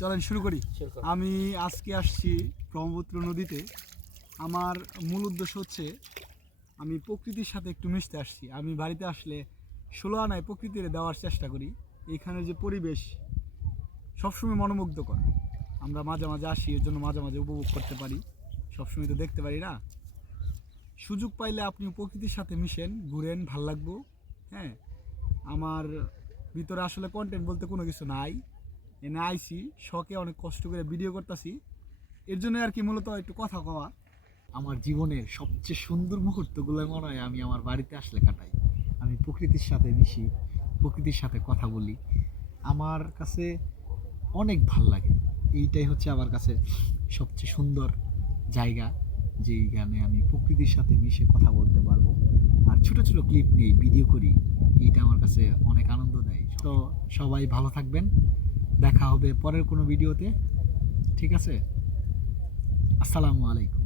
চলেন শুরু করি। আমি আজকে আসছি ব্রহ্মপুত্র নদীতে। আমার মূল উদ্দেশ্য হচ্ছে আমি প্রকৃতির সাথে একটু মিশতে আসছি। আমি বাড়িতে আসলে 16 আনায় প্রকৃতির দেওয়ার চেষ্টা করি। এখানের যে পরিবেশ সবসময় মনোমুগ্ধকর। আমরা মাঝে মাঝে আসি, এর জন্য মাঝে মাঝে উপভোগ করতে পারি, সবসময় তো দেখতে পারি না। সুযোগ পাইলে আপনি প্রকৃতির সাথে মিশেন, ঘুরেন, ভাল লাগবো। হ্যাঁ, আমার ভিতরে আসলে কন্টেন্ট বলতে কোনো কিছু নাই। এনে আইসি শখে, অনেক কষ্ট করে ভিডিও করতেছি, এর জন্য আর কি, মূলত একটু কথা কওয়া। আমার জীবনের সবচেয়ে সুন্দর মুহূর্তগুলো মনে হয় আমি আমার বাড়িতে আসলে কাটাই। আমি প্রকৃতির সাথে মিশি, প্রকৃতির সাথে কথা বলি, আমার কাছে অনেক ভাল লাগে। এইটাই হচ্ছে আমার কাছে সবচেয়ে সুন্দর জায়গা, যেইখানে আমি প্রকৃতির সাথে মিশে কথা বলতে পারবো আর ছোট ছোট ক্লিপ নিয়ে ভিডিও করি। এইটা আমার কাছে অনেক আনন্দ দেয়। তো সবাই ভালো থাকবেন, দেখা হবে পরের কোনো ভিডিওতে। ঠিক আছে, আসসালামু আলাইকুম।